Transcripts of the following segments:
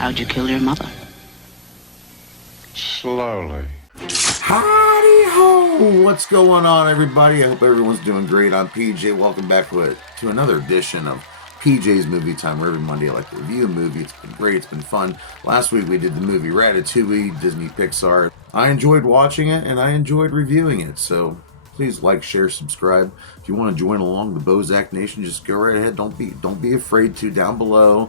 How'd you kill your mother? Slowly. Howdy ho! What's going on, everybody? I hope everyone's doing great. I'm PJ. Welcome back to another edition of PJ's Movie Time, where every Monday I like to review a movie. It's been great. It's been fun. Last week we did the movie Ratatouille, Disney Pixar. I enjoyed watching it, and I enjoyed reviewing it, so please like, share, subscribe. If you want to join along the Bozak Nation, just go right ahead. Don't be afraid to. Down below,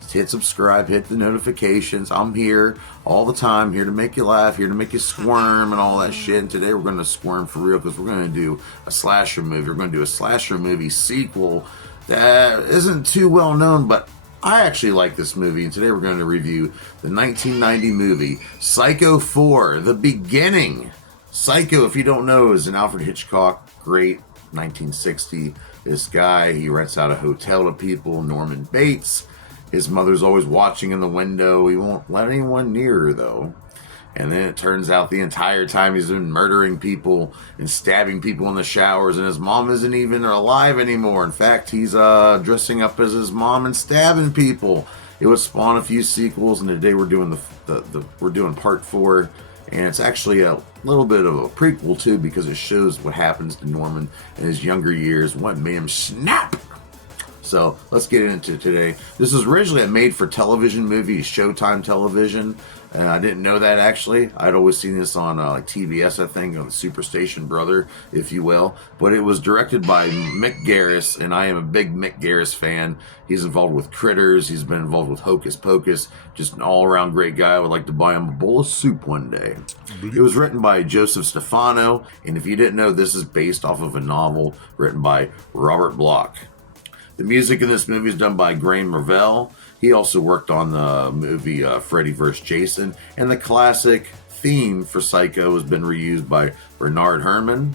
just hit subscribe, hit the notifications. I'm here all the time, here to make you laugh, here to make you squirm and all that shit. And today we're going to squirm for real, because we're going to do a slasher movie. We're going to do a slasher movie sequel that isn't too well known, but I actually like this movie. And today we're going to review the 1990 movie Psycho 4, The Beginning. Psycho, if you don't know, is an Alfred Hitchcock, great 1960. This guy, he rents out a hotel to people, Norman Bates. His mother's always watching in the window. He won't let anyone near her, though. And then it turns out the entire time he's been murdering people and stabbing people in the showers, and his mom isn't even alive anymore. In fact, he's dressing up as his mom and stabbing people. It would spawn a few sequels, and today we're doing we're doing part 4. And it's actually a little bit of a prequel, too, because it shows what happens to Norman in his younger years, what made him snap. So let's get into it today. This was originally a made-for-television movie, Showtime Television, and I didn't know that, actually. I'd always seen this on TBS, I think, on Superstation Brother, if you will. But it was directed by Mick Garris, and I am a big Mick Garris fan. He's involved with Critters. He's been involved with Hocus Pocus. Just an all-around great guy. I would like to buy him a bowl of soup one day. It was written by Joseph Stefano, and if you didn't know, this is based off of a novel written by Robert Bloch. The music in this movie is done by Graham Revell. He also worked on the movie Freddy vs. Jason. And the classic theme for Psycho has been reused by Bernard Herrmann.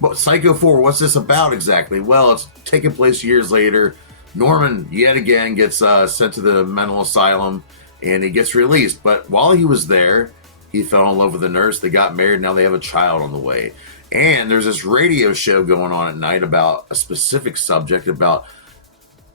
But Psycho 4, what's this about exactly? Well, it's taking place years later. Norman, yet again, gets sent to the mental asylum, and he gets released. But while he was there, he fell in love with a nurse. They got married. Now they have a child on the way. And there's this radio show going on at night about a specific subject about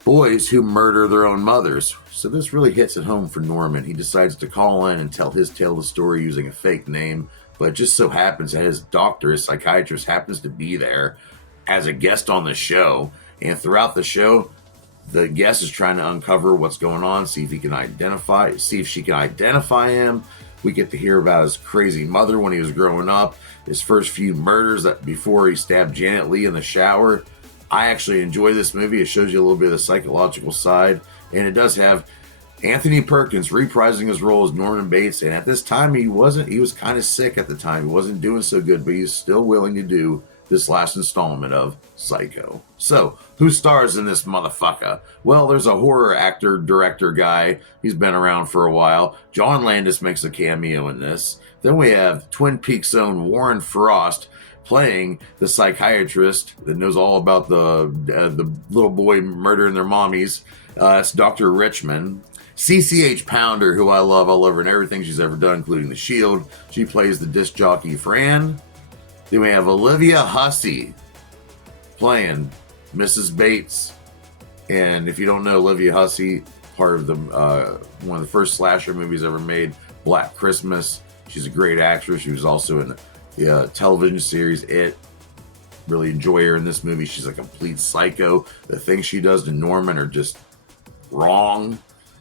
boys who murder their own mothers. So this really hits it home for Norman. He decides to call in and tell his tale of the story using a fake name, but it just so happens that his doctor, his psychiatrist, happens to be there as a guest on the show. And throughout the show, the guest is trying to uncover what's going on, see if she can identify him. We get to hear about his crazy mother when he was growing up, his first few murders that before he stabbed Janet Leigh in the shower. I actually enjoy this movie. It shows you a little bit of the psychological side. And it does have Anthony Perkins reprising his role as Norman Bates. And at this time, he was kind of sick at the time. He wasn't doing so good, but he's still willing to do this last installment of Psycho. So, who stars in this motherfucker? Well, there's a horror actor, director guy. He's been around for a while. John Landis makes a cameo in this. Then we have Twin Peaks' own Warren Frost playing the psychiatrist that knows all about the little boy murdering their mommies. It's Dr. Richmond. CCH Pounder, who I love her in everything she's ever done, including The Shield. She plays the disc jockey Fran. Then we have Olivia Hussey playing Mrs. Bates. And if you don't know, Olivia Hussey, part of the one of the first slasher movies ever made, Black Christmas. She's a great actress. She was also in the television series It. Really enjoy her in this movie. She's a complete psycho. The things she does to Norman are just wrong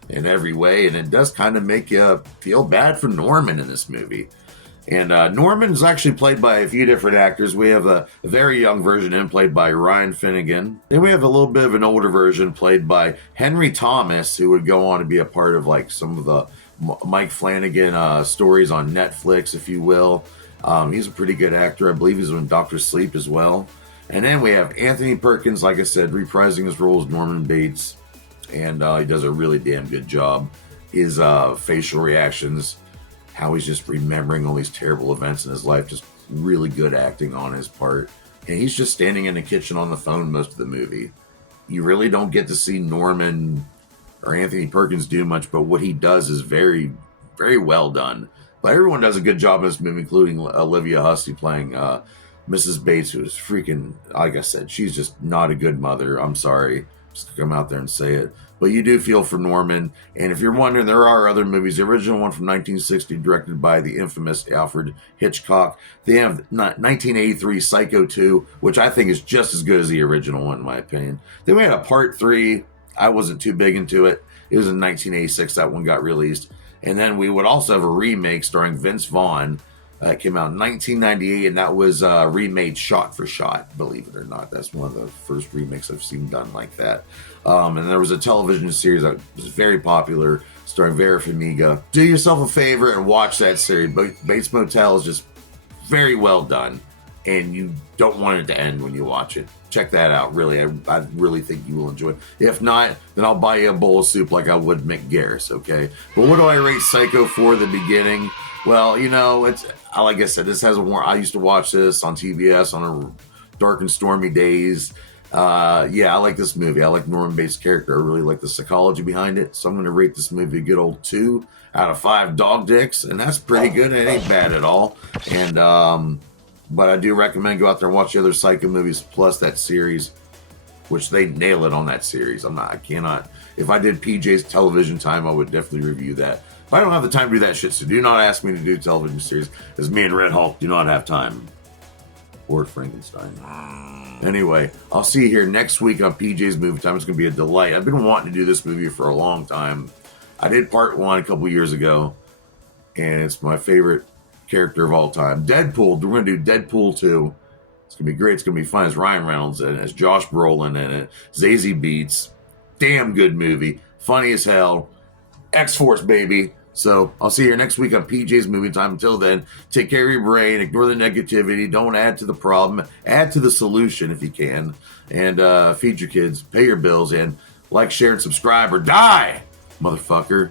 in every way, and it does kind of make you feel bad for Norman in this movie. And Norman's actually played by a few different actors. We have a very young version played by Ryan Finnegan. Then we have a little bit of an older version played by Henry Thomas, who would go on to be a part of like some of the Mike Flanagan stories on Netflix, if you will. He's a pretty good actor. I believe he's in Dr. Sleep as well. And then we have Anthony Perkins, like I said, reprising his role as Norman Bates. And he does a really damn good job. His facial reactions, how he's just remembering all these terrible events in his life, just really good acting on his part. And he's just standing in the kitchen on the phone most of the movie. You really don't get to see Norman or Anthony Perkins do much, but what he does is very, very well done. But everyone does a good job in this movie, including Olivia Hussey playing Mrs. Bates, who is freaking, like I said, she's just not a good mother. I'm sorry, just to come out there and say it. but you do feel for Norman. And if you're wondering, there are other movies. The original one from 1960, directed by the infamous Alfred Hitchcock. They have 1983 Psycho 2, which I think is just as good as the original one, in my opinion. Then we had a Part 3. I wasn't too big into it. It was in 1986 that one got released. And then we would also have a remake starring Vince Vaughn. It came out in 1998, and that was remade shot for shot, believe it or not. That's one of the first remakes I've seen done like that. And there was a television series that was very popular, starring Vera Farmiga. Do yourself a favor and watch that series. Bates Motel is just very well done, and you don't want it to end when you watch it. Check that out, really. I really think you will enjoy it. If not, then I'll buy you a bowl of soup like I would Mick Garris, okay? But what do I rate Psycho for the beginning? Well, you know, it's like I said, this has a warrant. I used to watch this on TBS on a dark and stormy days. Yeah, I like this movie. I like Norman Bates' character. I really like the psychology behind it. So I'm going to rate this movie a good old 2 out of 5 dog dicks, and that's pretty good. It ain't bad at all. And but I do recommend go out there and watch the other Psycho movies plus that series, which they nail it on that series. I cannot. If I did PJ's television time, I would definitely review that. But I don't have the time to do that shit, so do not ask me to do television series, because me and Red Hulk do not have time. Or Frankenstein. Anyway, I'll see you here next week on PJ's Movie Time. It's going to be a delight. I've been wanting to do this movie for a long time. I did part 1 a couple years ago, and it's my favorite character of all time. Deadpool. We're going to do Deadpool 2. It's going to be great. It's going to be fun. It's Ryan Reynolds and it's Josh Brolin in it. Zazie Beetz. Damn good movie. Funny as hell. X-Force, baby. So I'll see you here next week on PJ's Movie Time. Until then, take care of your brain. Ignore the negativity. Don't add to the problem. Add to the solution if you can. And feed your kids. Pay your bills. And like, share, and subscribe or die, motherfucker.